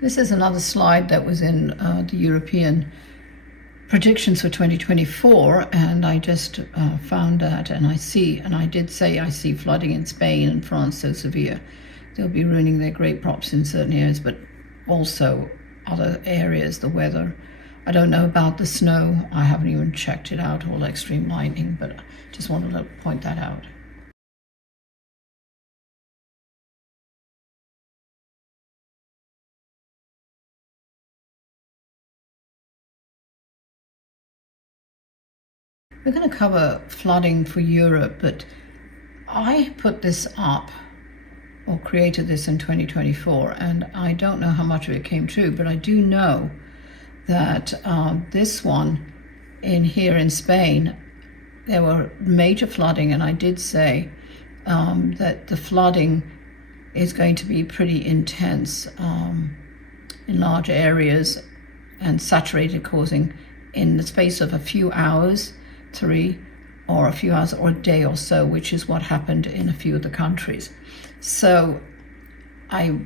This is another slide that was in the European predictions for 2024, and I just found that, and I did say I see flooding in Spain and France so severe they'll be ruining their grape crops in certain areas, but also other areas, the weather. I don't know about the snow. I haven't even checked it out, all extreme lightning, but I just wanted to point that out. We're going to cover flooding for Europe, but I put this up or created this in 2024, and I don't know how much of it came true, but I do know that this one in here in Spain, there were major flooding, and I did say that the flooding is going to be pretty intense in large areas and saturated, causing in the space of a few hours, a few hours or a day or so, which is what happened in a few of the countries. So I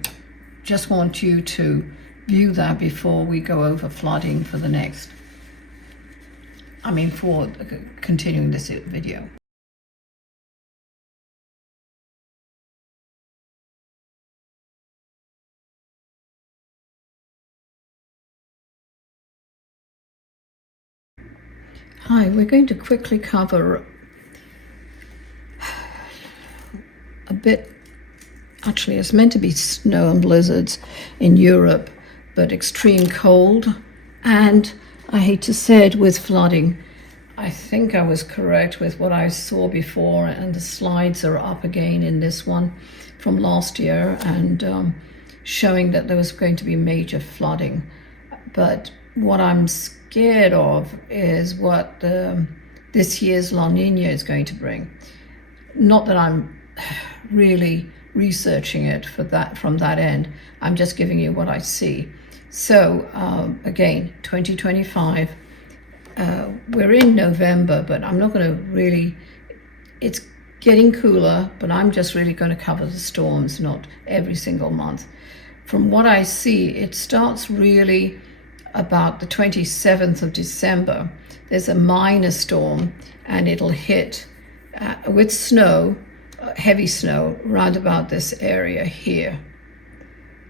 just want you to view that before we go over flooding for continuing this video. Hi, we're going to quickly cover a bit. Actually, it's meant to be snow and blizzards in Europe, but extreme cold, and I hate to say it, with flooding. I think I was correct with what I saw before, and the slides are up again in this one from last year, and showing that there was going to be major flooding. But what I'm scared of is what this year's La Nina is going to bring. Not that I'm really researching it from that end. I'm just giving you what I see. So again, 2025, we're in November, but I'm not going to really, it's getting cooler, but I'm just really going to cover the storms, not every single month. From what I see, it starts really about the 27th of December. There's a minor storm, and it'll hit with snow, heavy snow, round about this area here.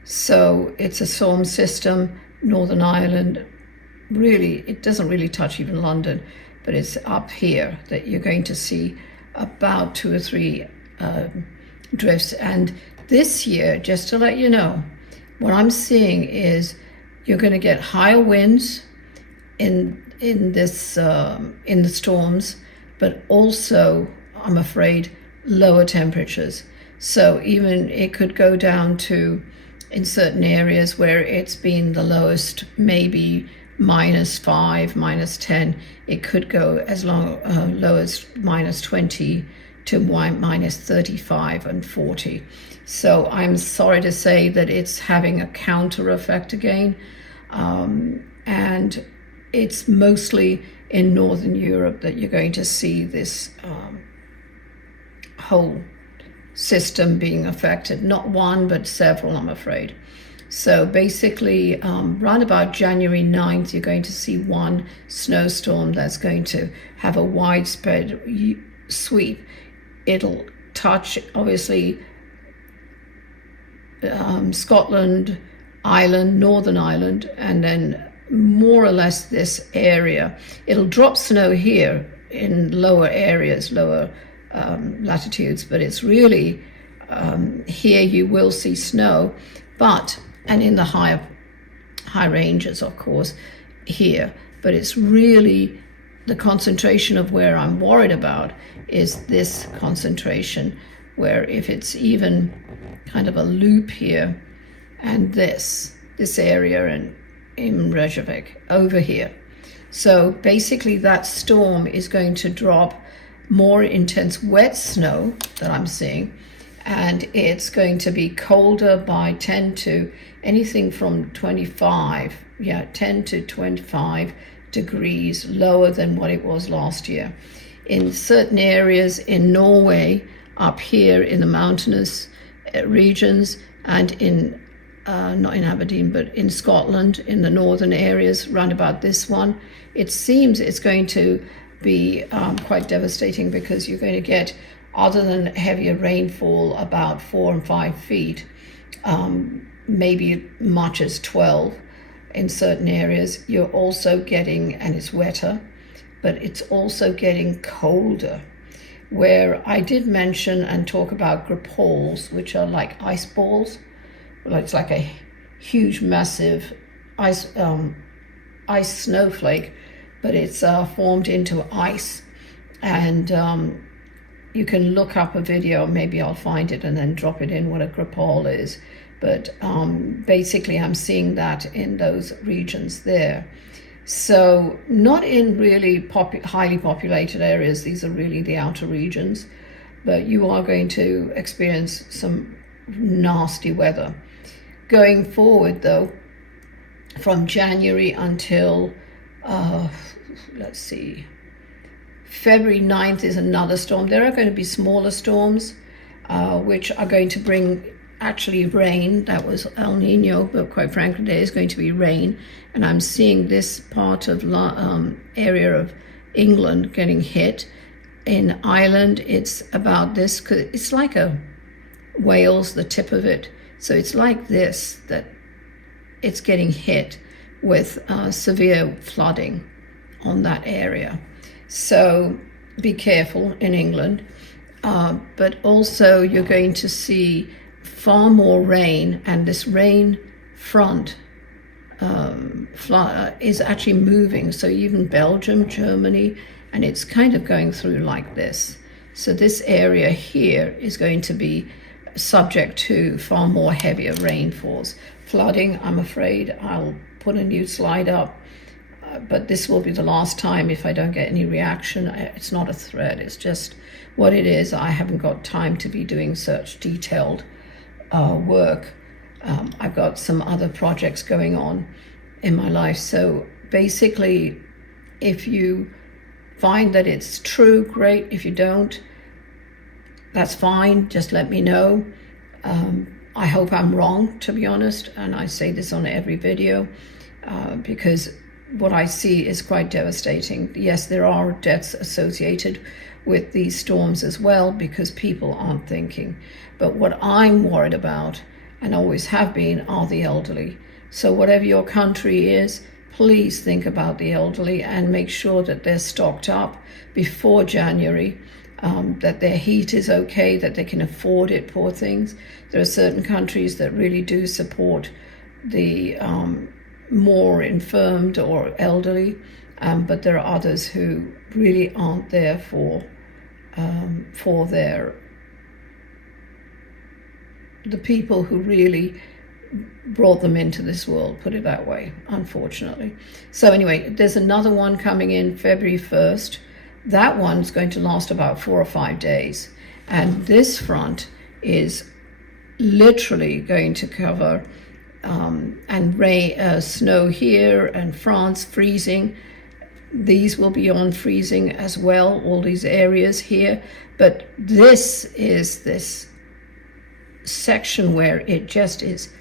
So it's a storm system, Northern Ireland. Really, it doesn't really touch even London, but it's up here that you're going to see about 2 or 3 drifts. And this year, just to let you know, what I'm seeing is you're going to get higher winds in the storms, but also, I'm afraid, lower temperatures. So even it could go down to, in certain areas where it's been the lowest, maybe -5, -10, it could go as low as -20 to -35 and 40. So I'm sorry to say that it's having a counter effect again, and it's mostly in Northern Europe that you're going to see this whole system being affected. Not one, but several, I'm afraid. So basically, right about January 9th, you're going to see one snowstorm that's going to have a widespread sweep. It'll touch, obviously, Scotland, Ireland, Northern Ireland, and then more or less this area. It'll drop snow here in lower areas, lower latitudes, but it's really here you will see snow, and in the high ranges, of course, here. But it's really the concentration of where I'm worried about is this concentration, where if it's even kind of a loop here, and this area in Reykjavik over here. So basically that storm is going to drop more intense wet snow that I'm seeing, and it's going to be colder by 10 to anything from 25, 10 to 25 degrees lower than what it was last year. In certain areas in Norway, up here in the mountainous regions, and in not in Aberdeen, but in Scotland, in the northern areas, round about this one. It seems it's going to be quite devastating, because you're going to get, other than heavier rainfall, about 4 and 5 feet, maybe much as 12 in certain areas. You're also getting, and it's wetter, but it's also getting colder, where I did mention and talk about grappoles, which are like ice balls. It's like a huge, massive ice snowflake, but it's formed into ice. And you can look up a video, maybe I'll find it and then drop it in, what a grappole is. But basically I'm seeing that in those regions there. So not in really highly populated areas, these are really the outer regions, but you are going to experience some nasty weather. Going forward though, from January until, let's see, February 9th is another storm. There are going to be smaller storms, which are going to bring actually rain. That was El Nino, but quite frankly, there is going to be rain. And I'm seeing this part of area of England getting hit. In Ireland, it's about this, cause it's like a Wales, the tip of it. So it's like this, that it's getting hit with severe flooding on that area. So be careful in England. But also you're going to see far more rain, and this rain front is actually moving. So even Belgium, Germany, and it's kind of going through like this. So this area here is going to be subject to far more heavier rainfalls. Flooding, I'm afraid, I'll put a new slide up, but this will be the last time if I don't get any reaction. It's not a threat, it's just what it is. I haven't got time to be doing such detailed work. I've got some other projects going on in my life. So basically, if you find that it's true, great. If you don't, that's fine. Just let me know. I hope I'm wrong, to be honest. And I say this on every video because what I see is quite devastating. Yes, there are deaths associated with these storms as well, because people aren't thinking. But what I'm worried about, and always have been, are the elderly. So whatever your country is, please think about the elderly and make sure that they're stocked up before January, that their heat is okay, that they can afford it, poor things. There are certain countries that really do support the more infirmed or elderly, but there are others who really aren't there for the people who really brought them into this world, put it that way, unfortunately. So anyway, there's another one coming in February 1st. That one's going to last about 4 or 5 days. And this front is literally going to cover and rain, snow here, and France freezing. These will be on freezing as well, all these areas here. But this is this section where it just is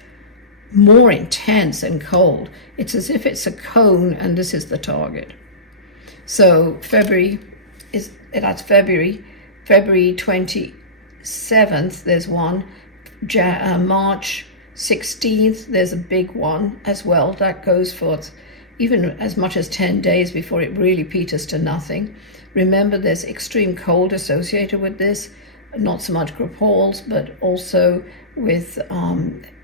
more intense and cold. It's as if it's a cone and this is the target. So February 27th, there's one. March 16th, there's a big one as well. That goes for even as much as 10 days before it really peters to nothing. Remember, there's extreme cold associated with this, not so much grappoles, but also with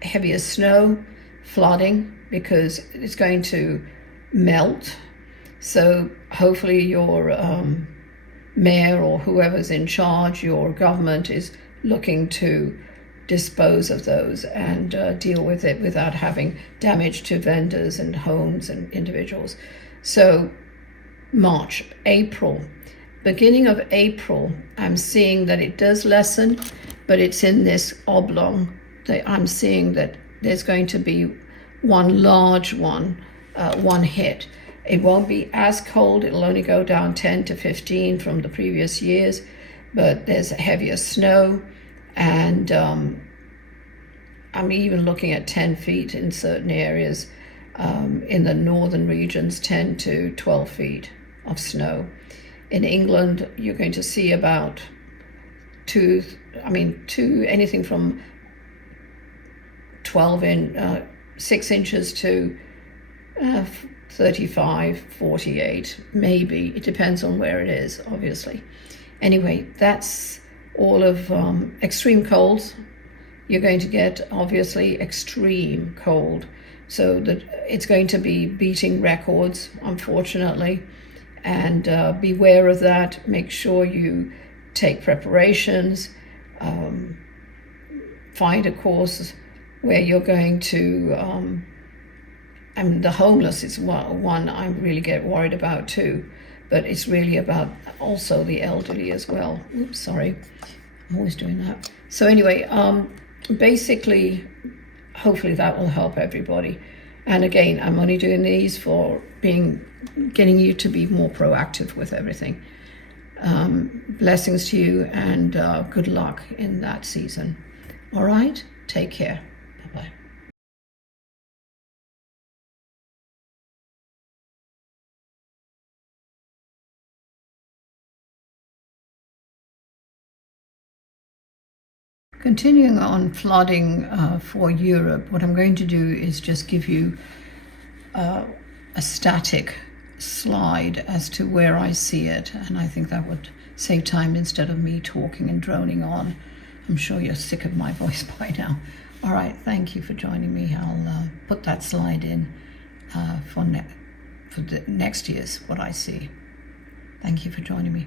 heavier snow, flooding, because it's going to melt. So hopefully your mayor or whoever's in charge, your government, is looking to dispose of those and deal with it without having damage to vendors and homes and individuals. So March, April, beginning of April, I'm seeing that it does lessen, but it's in this oblong. I'm seeing that there's going to be one large one, one hit. It won't be as cold. It'll only go down 10 to 15 from the previous years, but there's heavier snow, and I'm even looking at 10 feet in certain areas. In the northern regions, 10 to 12 feet of snow. In England, you're going to see about anything from 6 inches to 35, 48, maybe. It depends on where it is, obviously. Anyway, that's all of extreme colds. You're going to get, obviously, extreme cold. So that it's going to be beating records, unfortunately. And beware of that. Make sure you take preparations. Find a course where you're going to... the homeless is one I really get worried about too. But it's really about also the elderly as well. Oops, sorry. I'm always doing that. So anyway, basically, hopefully that will help everybody. And again, I'm only doing these for getting you to be more proactive with everything. Blessings to you, and good luck in that season. All right? Take care. Bye-bye. Continuing on flooding for Europe, what I'm going to do is just give you a static slide as to where I see it, and I think that would save time instead of me talking and droning on. I'm sure you're sick of my voice by now. All right, thank you for joining me. I'll put that slide in for the next year's what I see. Thank you for joining me.